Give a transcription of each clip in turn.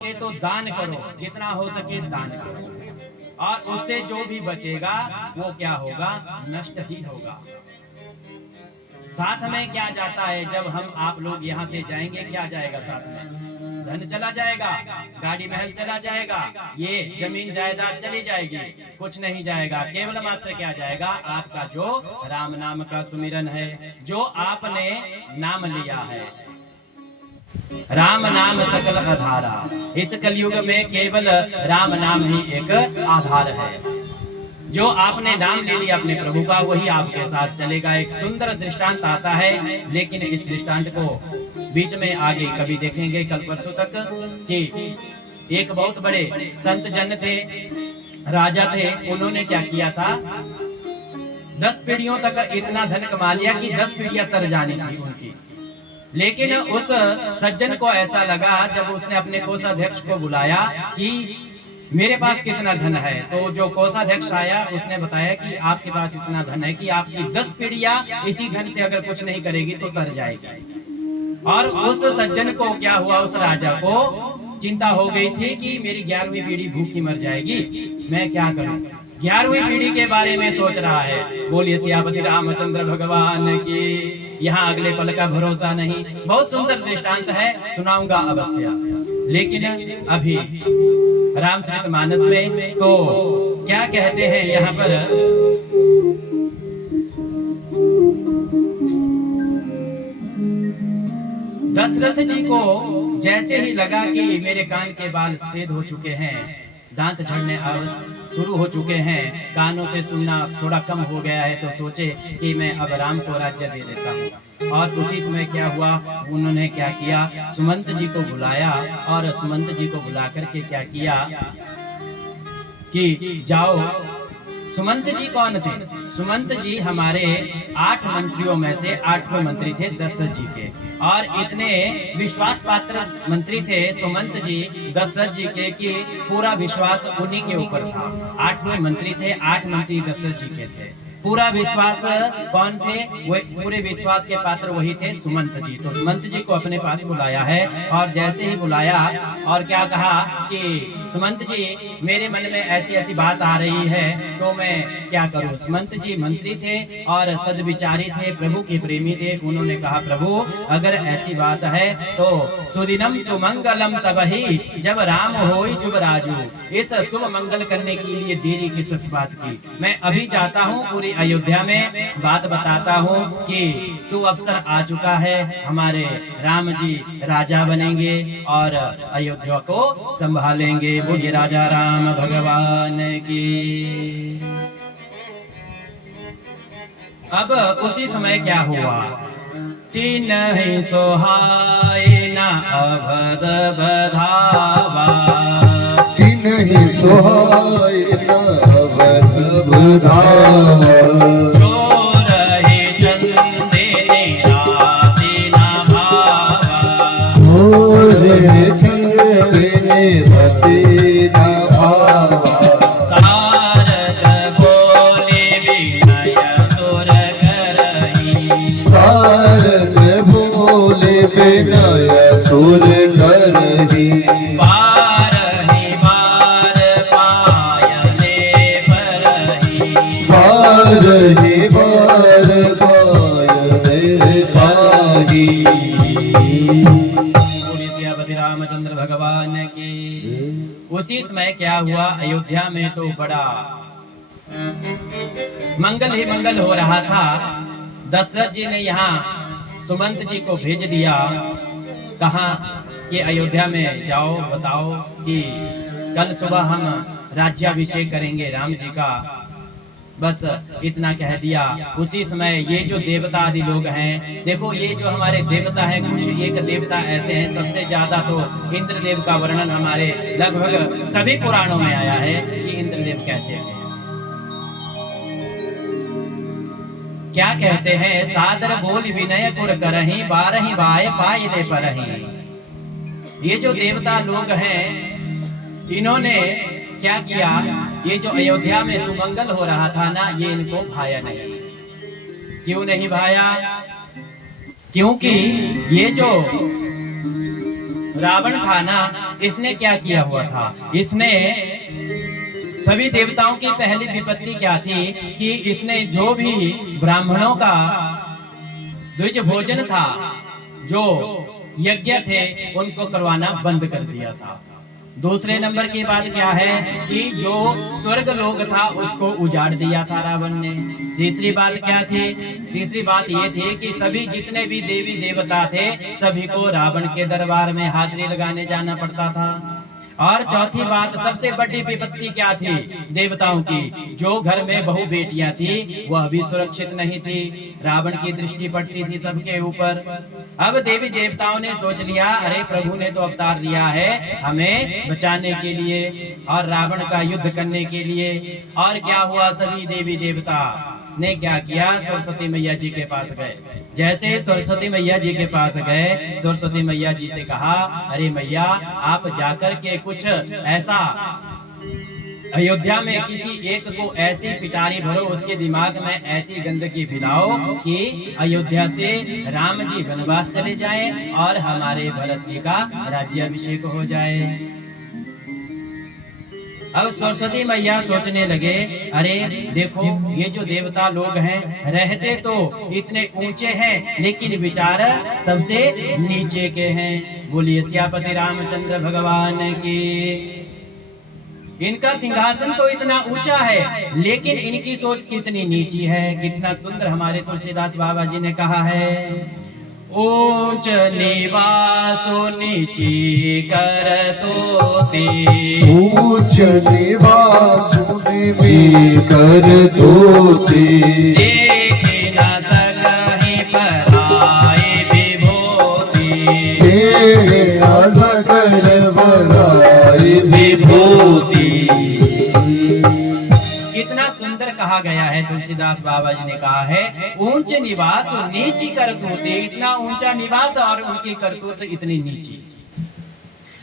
सके तो दान करो, जितना हो सके दान करो, और उससे जो भी बचेगा वो क्या होगा, नष्ट ही होगा। साथ में क्या जाता है, जब हम आप लोग यहाँ से जाएंगे, क्या जाएगा साथ में? धन चला जाएगा, गाड़ी महल चला जाएगा, ये जमीन जायदाद चली जाएगी, कुछ नहीं जाएगा। केवल मात्र क्या जाएगा, आपका जो राम नाम का सुमिरन है, जो आपने नाम लिया है। राम नाम सकल आधारा, इस कलयुग में केवल राम नाम ही एक आधार है। जो आपने नाम ले लिया अपने प्रभु का, वही आपके साथ चलेगा। एक सुंदर दृष्टांत आता है, लेकिन इस दृष्टांत को बीच में आगे कभी देखेंगे, कल परसों तक, कि एक बहुत बड़े संत जन थे, राजा थे। उन्होंने क्या किया था, 10 पीढ़ियों तक इतना धन कमा लिया कि 10 पीढ़ियां तर जानी थी उनकी। लेकिन उस सज्जन को ऐसा लगा, जब उसने अपने कोषाध्यक्ष को बुलाया कि मेरे पास कितना धन है, तो जो कोषाध्यक्ष आया उसने बताया कि आपके पास इतना धन है कि आपकी 10 पीढ़ियां इसी धन से अगर कुछ नहीं करेगी तो तर जाएगी। और उस सज्जन को क्या हुआ, उस राजा को चिंता हो गई थी कि मेरी 11वीं पीढ़ी भूखी मर जाएगी, मैं क्या करूं। 11वीं पीढ़ी के बारे में सोच रहा है। बोलिए सियापति रामचंद्र भगवान की। यहाँ अगले पल का भरोसा नहीं। बहुत सुंदर दृष्टांत है, सुनाऊंगा अवश्य। लेकिन अभी रामचरितमानस में तो क्या कहते हैं यहाँ पर, दशरथ जी को जैसे ही लगा कि मेरे कान के बाल सफेद हो चुके हैं, दांत झड़ने शुरू हो चुके हैं, कानों से सुनना थोड़ा कम हो गया है, तो सोचे कि मैं अब राम को राज्य दे देता हूँ। और उसी समय क्या हुआ, उन्होंने क्या किया, सुमंत जी को बुलाया, और सुमंत जी को बुला करके क्या किया कि जाओ। सुमंत जी कौन थे? सुमंत जी हमारे 8 मंत्रियों में से 8वें मंत्री थे दशरथ जी के, और इतने विश्वास पात्र मंत्री थे सुमंत जी दशरथ जी के कि पूरा विश्वास उन्हीं के ऊपर था। 8वें मंत्री थे, 8 मंत्री दशरथ जी के थे। पूरा विश्वास कौन थे? वो पूरे विश्वास के पात्र वही थे, सुमंत जी। तो सुमंत जी को अपने पास बुलाया है, और जैसे ही बुलाया और क्या कहा कि सुमंत जी, मेरे मन में ऐसी ऐसी बात आ रही है, तो मैं क्या करूं। सुमंत जी मंत्री थे और सद्विचारी थे, प्रभु के प्रेमी थे। उन्होंने कहा, प्रभु अगर ऐसी बात है तो सुदिनम सुमंगलम तबहि जब राम होई जुब राजू। इस शुभ मंगल करने के लिए देरी किस बात की। मैं अभी जाता हूँ, पूरी अयोध्या में बात बताता हूँ कि सुअवसर आ चुका है, हमारे राम जी राजा बनेंगे और अयोध्या को संभालेंगे। बोलिए राजा राम भगवान की। अब उसी समय क्या हुआ, तीन ही सोहाय न अवध बधावा, तीन ही सोहाय न अवध बधावा, जो रहे चंदेने राति न भावा, जो रहे चंदेने राति न भावा, सारद बोले विनय सुर करही, सारद बोले विनय सुर करही, बारहि बार पायले परही, बारहि बार पायले पाही। बोलिए सियापति रामचंद्र भगवान की। उसी समय क्या हुआ, अयोध्या में तो बड़ा मंगल ही मंगल हो रहा था। दशरथ जी ने यहाँ सुमंत जी को भेज दिया, कहा कि अयोध्या में जाओ, बताओ कि कल सुबह हम राज्याभिषेक करेंगे राम जी का। बस इतना कह दिया। उसी समय ये जो देवता आदि लोग हैं, देखो ये जो हमारे देवता हैं, कुछ एक देवता ऐसे हैं, सबसे ज्यादा तो इंद्रदेव का वर्णन हमारे लगभग सभी पुराणों में आया है कि इंद्रदेव कैसे हैं। क्या कहते हैं, सादर बोल विनय कुर करही, बारहि बाय पायले परही। ये जो देवता लोग हैं, इन्होंने क्या किया, ये जो अयोध्या में सुमंगल हो रहा था ना, ये इनको भाया नहीं। क्यों नहीं भाया? क्योंकि ये जो रावण था ना, इसने क्या किया हुआ था? इसने सभी देवताओं की पहली विपत्ति क्या थी कि इसने जो भी ब्राह्मणों का द्विज भोजन था, जो यज्ञ थे, उनको करवाना बंद कर दिया था। दूसरे नंबर की बात क्या है कि जो स्वर्ग लोक था उसको उजाड़ दिया था रावण ने। तीसरी बात क्या थी? तीसरी बात ये थी कि सभी जितने भी देवी देवता थे सभी को रावण के दरबार में हाजिरी लगाने जाना पड़ता था। और चौथी बात, सबसे बड़ी विपत्ति क्या थी देवताओं की? जो घर में बहु बेटियां थी वह भी सुरक्षित नहीं थी, रावण की दृष्टि पड़ती थी सबके ऊपर। अब देवी देवताओं ने सोच लिया, अरे प्रभु ने तो अवतार लिया है हमें बचाने के लिए और रावण का युद्ध करने के लिए। और क्या हुआ, सभी देवी देवता ने क्या किया, सरस्वती मैया जी के पास गए। जैसे ही सरस्वती मैया जी के पास गए, सरस्वती मैया जी से कहा, अरे मैया आप जाकर के कुछ ऐसा अयोध्या में किसी एक को ऐसी पिटारी भरो, उसके दिमाग में ऐसी गंदगी फैलाओ कि अयोध्या से राम जी वनवास चले जाएं और हमारे भरत जी का राज्याभिषेक हो जाए। अब सरस्वती मैया सोचने लगे, अरे देखो ये जो देवता लोग हैं रहते तो इतने ऊंचे हैं लेकिन विचार सबसे नीचे के हैं। बोलिए सियापति रामचंद्र भगवान की। इनका सिंहासन तो इतना ऊंचा है लेकिन इनकी सोच कितनी नीची है। कितना सुंदर हमारे तुलसीदास बाबा जी ने कहा है, ऊंच निवासो नीची करतोती, ऊंच निवासो नीची करतोती, देखी न सकहि पराई विभूति, देखी न सकहि पराई विभूति। कितना सुंदर कहा गया है। तुलसीदास बाबा जी ने कहा है, ऊंच निवास और नीची करतूत। इतना ऊंचा निवास और उनकी करतूत इतनी नीची।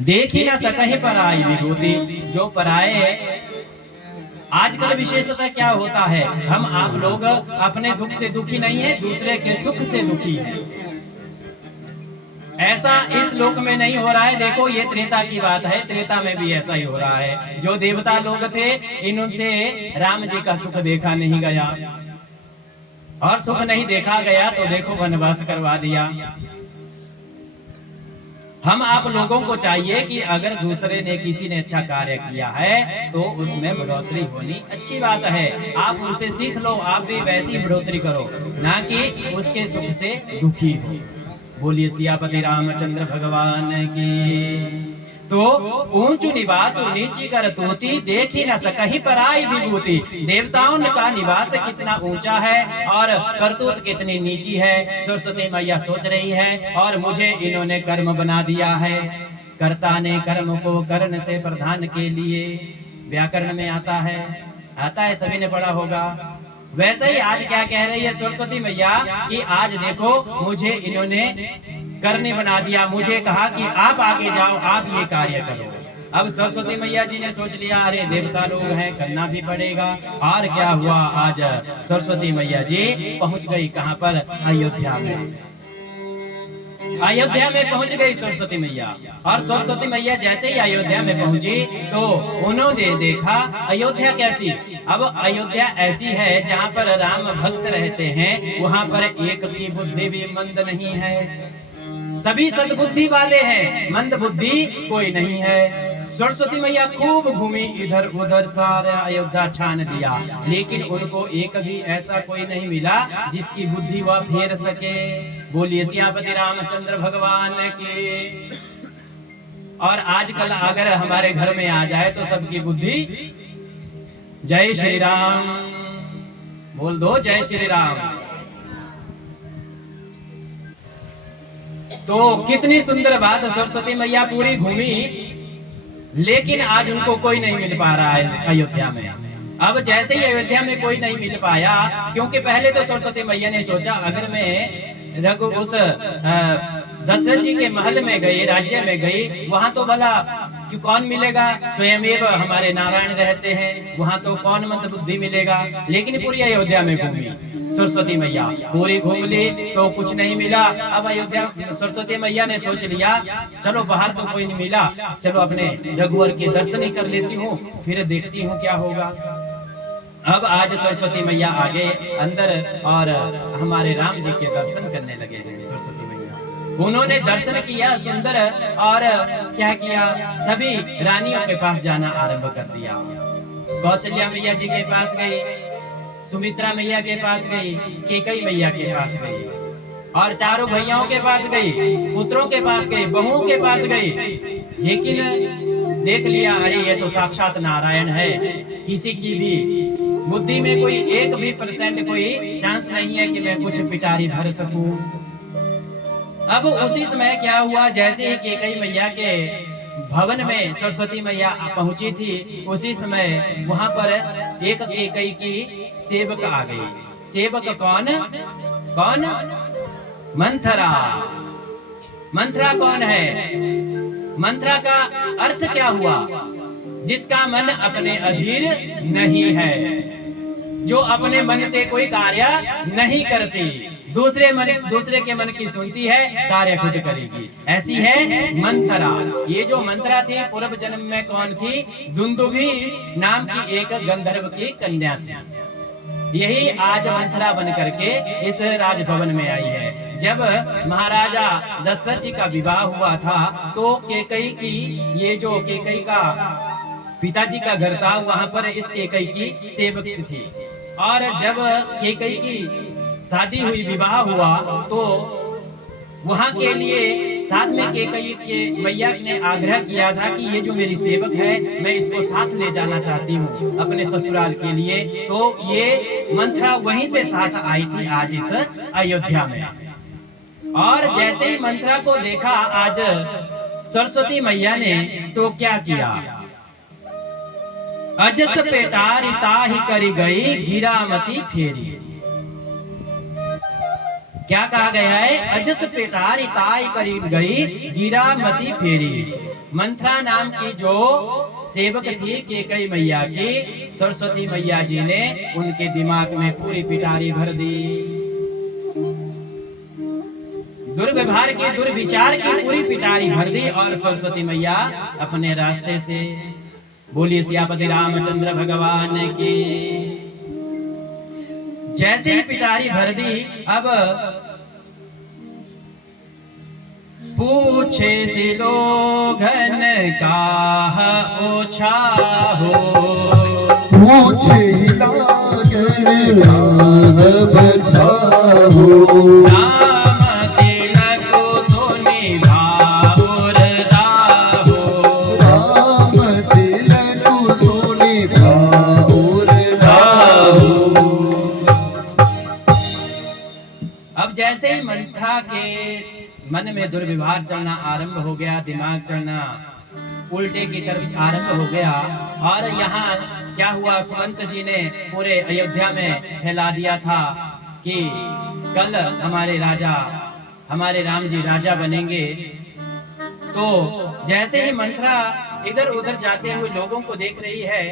देखी ना सकहि पराई विभूति, जो पराए। आजकल विशेषतः क्या होता है, हम आप लोग अपने दुख से दुखी नहीं है, दूसरे के सुख से दुखी है। ऐसा इस लोक में नहीं हो रहा है। देखो ये त्रेता की बात है, त्रेता में भी ऐसा ही हो रहा है। जो देवता लोग थे इनसे राम जी का सुख देखा नहीं गया, और सुख नहीं देखा गया तो देखो वनवास करवा दिया। हम आप लोगों को चाहिए कि अगर दूसरे ने किसी ने अच्छा कार्य किया है तो उसमें बढ़ोतरी होनी अच्छी बात है। आप उनसे सीख लो, आप भी वैसी बढ़ोतरी करो, ना कि उसके सुख से दुखी हो। बोलिए सियापति रामचंद्र भगवान की। तो ऊंचू निवास नीची करतूती, देखी न सकहि पराई विभूति। देवताओं का निवास कितना ऊंचा है और करतूत कितनी नीची है। सरस्वती मैया सोच रही है, और मुझे इन्होंने कर्म बना दिया है। कर्ता ने कर्म को कर्ण से प्रधान के लिए व्याकरण में आता है, सभी ने पढ़ा होगा। वैसे ही आज क्या कह रही है सरस्वती मैया कि आज देखो मुझे इन्होंने करने बना दिया, मुझे कहा कि आप आगे जाओ, आप ये कार्य करो। अब सरस्वती मैया जी ने सोच लिया, अरे देवता लोग हैं, करना भी पड़ेगा। और क्या हुआ, आज सरस्वती मैया जी पहुंच गई कहां पर, अयोध्या में। अयोध्या में पहुंच गई सरस्वती मैया। और सरस्वती मैया जैसे ही अयोध्या में पहुंची तो उन्होंने देखा अयोध्या कैसी। अब अयोध्या ऐसी है जहां पर राम भक्त रहते हैं, वहां पर एक भी बुद्धि भी मंद नहीं है। सभी सद्बुद्धि वाले हैं, मंद बुद्धि कोई नहीं है। सरस्वती मैया खूब घूमी, इधर उधर सारा अयोध्या छान दिया, लेकिन उनको एक भी ऐसा कोई नहीं मिला जिसकी बुद्धि वह फेर सके। बोलिए सियापति रामचंद्र भगवान की। और आजकल अगर हमारे घर में आ जाए तो सबकी बुद्धि, जय श्री राम बोल दो, जय श्री राम। तो कितनी सुंदर बात, सरस्वती मैया पूरी घूमी लेकिन आज उनको कोई नहीं मिल पा रहा है अयोध्या में। अब जैसे ही अयोध्या में कोई नहीं मिल पाया, क्योंकि पहले तो सरस्वती मैया ने सोचा अगर मैं उस दशरथ जी के महल में गई, राज्य में गई, वहां तो भला कि कौन मिलेगा, स्वयं हमारे नारायण रहते हैं, वहाँ तो कौन मंद बुद्धि मिलेगा। लेकिन पूरी अयोध्या में घूमी सरस्वती मैया, पूरी घूम ली तो कुछ नहीं मिला। अब अयोध्या सरस्वती मैया ने सोच लिया चलो बाहर तो कोई नहीं मिला, चलो अपने रघुवर के दर्शन ही कर लेती हूँ, फिर देखती हूँ क्या होगा। अब आज सरस्वती मैया आ गए अंदर और हमारे राम जी के दर्शन करने लगे हैं। सरस्वती मैया उन्होंने दर्शन किया सुंदर, और क्या किया, सभी रानियों के पास जाना आरंभ कर दिया। कौशल्या मैया जी के पास गई, सुमित्रा मैया के पास गई, कैकेयी मैया के पास गई, और चारों भैयाओं के पास गई, पुत्रों के पास गई, बहुओं के पास गई। लेकिन देख लिया अरे ये तो साक्षात नारायण है, किसी की भी बुद्धि में कोई 1% कोई चांस नहीं है कि मैं कुछ पिटारी भर सकूं। अब उसी समय क्या हुआ, जैसे ही कैकेयी मैया के भवन में सरस्वती मैया पहुंची थी, उसी समय वहां पर एक कैकेयी की सेवक आ गई। सेवक कौन कौन? मंथरा। मंथरा कौन है? मंथरा का अर्थ क्या हुआ? जिसका मन अपने अधीर नहीं है, जो अपने मन से कोई कार्य नहीं करती, दूसरे के मन की सुनती है, कार्य खुद करेगी, ऐसी है मंथरा। ये जो मंथरा थी पूर्व जन्म में कौन थी? दुंदुभी नाम की एक गंधर्व की कन्या थी। यही आज मंथरा बन करके इस राजभवन में आई है। जब महाराजा दशरथ जी का विवाह हुआ था तो कैकेयी की, ये जो कैकेयी का पिताजी का घर था, वहां पर इस कैकेयी की सेवक थी। और जब कैकेयी की शादी हुई, विवाह हुआ, तो वहां के लिए साथ में कैकेयी के मैया ने आग्रह किया था कि ये जो मेरी सेवक है मैं इसको साथ ले जाना चाहती हूँ अपने ससुराल के लिए। तो ये मंथरा वहीं से साथ आई थी आज इस अयोध्या में। और जैसे ही मंथरा को देखा आज सरस्वती मैया ने, तो क्या किया, अजस पेटारी ताहि करी गई गिरामती फेरी। क्या कहा गया है? अजस पेटारी ताहि करी गई गिरामती फेरी। मंथरा नाम की जो सेवक थी कैकेयी मैया की, सरस्वती मैया जी ने उनके दिमाग में पूरी पिटारी भर दी। दुर्व्यवहार की, दुर्विचार की पूरी पिटारी भर दी, और सरस्वती मैया अपने रास्ते से। बोलिए सियापति रामचंद्र भगवान की। जैसे ही पिटारी भर दी, अब पूछे से लोगन काह ओछा हो, पूछे लागन काह बछाहो, राम तिलक सोनी भाउर दाहो, राम तिलक सोनी भाउर दाहो। अब जैसे ही मंथरा के मन में दुर्व्यवहार चलना आरंभ हो गया, दिमाग चलना उल्टे की तरफ आरंभ हो गया, और यहाँ क्या हुआ, सुमंत जी ने पूरे अयोध्या में फैला दिया था कि कल हमारे राजा, हमारे राम जी राजा बनेंगे। तो जैसे ही मंथरा इधर उधर जाते हुए लोगों को देख रही है,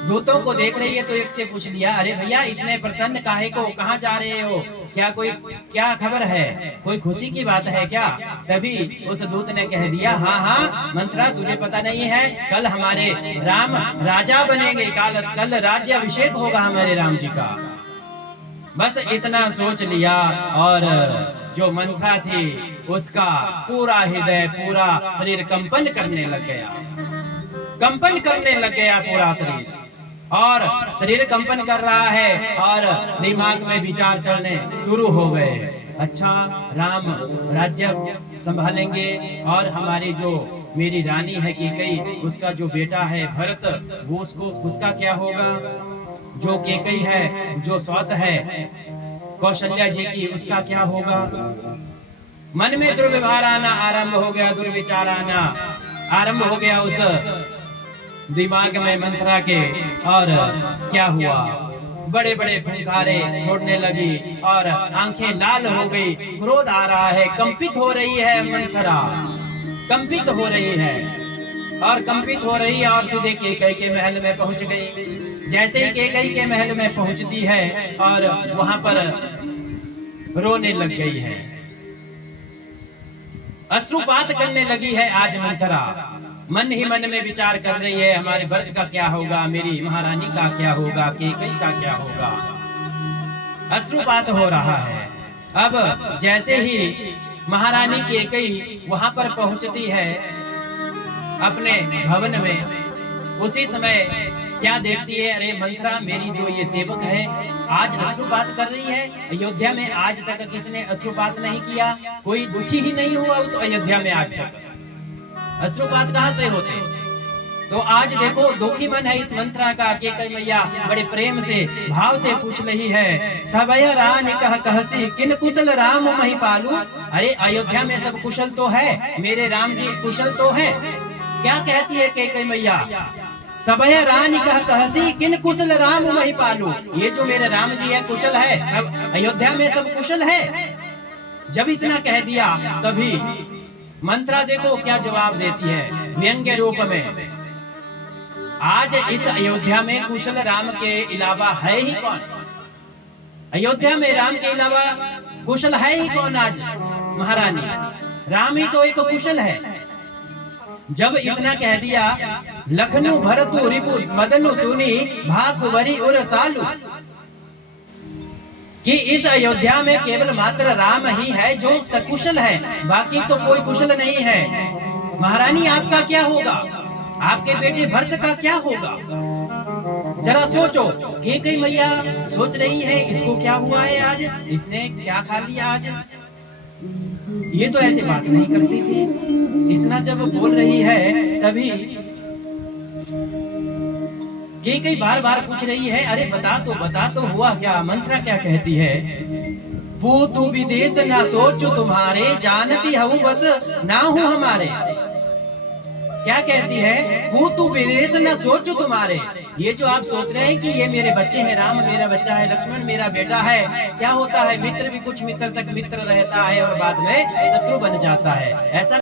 दूतों को देख रही है, तो एक से पूछ लिया, अरे भैया इतने प्रसन्न काहे को, कहाँ जा रहे हो, क्या खबर है, कोई खुशी की बात है क्या? तभी उस दूत ने कह दिया, हाँ हाँ मंथरा, तुझे पता नहीं है, कल हमारे राम राजा बनेंगे, कल राज्याभिषेक होगा हमारे राम जी का। बस इतना सोच लिया, और जो मंथरा थी उसका पूरा हृदय, पूरा शरीर कंपन करने लग गया, कंपन करने लग गया पूरा शरीर, और शरीर कंपन कर रहा है, और दिमाग में विचार चलने शुरू हो गए। अच्छा, राम राज्य संभालेंगे, और हमारी जो मेरी रानी है कैकेयी, उसका जो बेटा है भरत, वो उसका क्या होगा? जो कैकेयी है, जो सौत है कौशल्या जी की, उसका क्या होगा? मन में दुर्व्यवहार आना आरंभ हो गया, दुर्विचार आना आरंभ हो गया उस दिमाग में मंथरा के। और क्या हुआ, बड़े बड़े फुंकारे छोड़ने लगी, और आंखें लाल हो गई, क्रोध आ रहा है, कंपित हो रही है मंथरा, कंपित हो रही है। और कंपित हो रही और सीधे कैकई के महल में पहुंच गई। जैसे ही कैकई के महल में पहुंचती है और वहां पर रोने लग गई है, अश्रुपात करने लगी है। आज मंथरा मन ही मन में विचार कर रही है, हमारे भरत का क्या होगा, मेरी महारानी का क्या होगा, कैकई का क्या होगा। अश्रुपात हो रहा है। अब जैसे ही महारानी कैकई वहां पर पहुंचती है अपने भवन में, उसी समय क्या देखती है, अरे मंथरा मेरी जो ये सेवक है आज अश्रुपात कर रही है। अयोध्या में आज तक किसने अश्रुपात नहीं किया, कोई दुखी ही नहीं हुआ उस अयोध्या में आज तक। अश्रुपात कहाँ से होते? तो आज देखो दुखी मन है इस मंत्रा का। कैकई मैया बड़े प्रेम से भाव से पूछ रही है, सबय रानी कह कहसी किन कुशल राम मही पालू। अरे अयोध्या में सब कुशल तो है, मेरे राम जी कुशल तो है। क्या कहती है कैकई मैया, सबय रानी कह कहसी किन कुशल राम मही पालू। ये जो मेरे राम जी है कुशल है, सब अयोध्या में सब कुशल है। जब इतना कह दिया तभी मंत्रा देखो क्या जवाब देती है व्यंग्य रूप में। आज इस अयोध्या में कुशल राम के अलावा है ही कौन? अयोध्या में राम के अलावा कुशल है ही कौन? आज महारानी राम ही तो एक कुशल है। जब इतना कह दिया, लखनऊ भरतु रिपु मदनु सुनी भागवरी उर सालू, कि इस अयोध्या में केवल मात्र राम ही है जो सकुशल है, बाकी तो कोई कुशल नहीं है। महारानी आपका क्या होगा, आपके बेटे भरत का क्या होगा? जरा सोचो। कैकई मैया सोच रही है इसको क्या हुआ है, आज इसने क्या खा लिया आज। ये तो ऐसे बात नहीं करती थी। इतना जब बोल रही है तभी कैकई बार बार पूछ रही है, अरे बता तो हुआ क्या? मंत्रा क्या कहती है, पूतु विदेश ना सोचो तुम्हारे, जानती हूँ बस ना हूँ हमारे। क्या कहती है, पूतु विदेश न सोचो तुम्हारे। ये जो आप सोच रहे हैं कि ये मेरे बच्चे हैं, राम मेरा बच्चा है, लक्ष्मण मेरा बेटा है, क्या होता है मित्र भी कुछ मित्र तक मित्र रहता है और बाद में शत्रु बन जाता है। ऐसा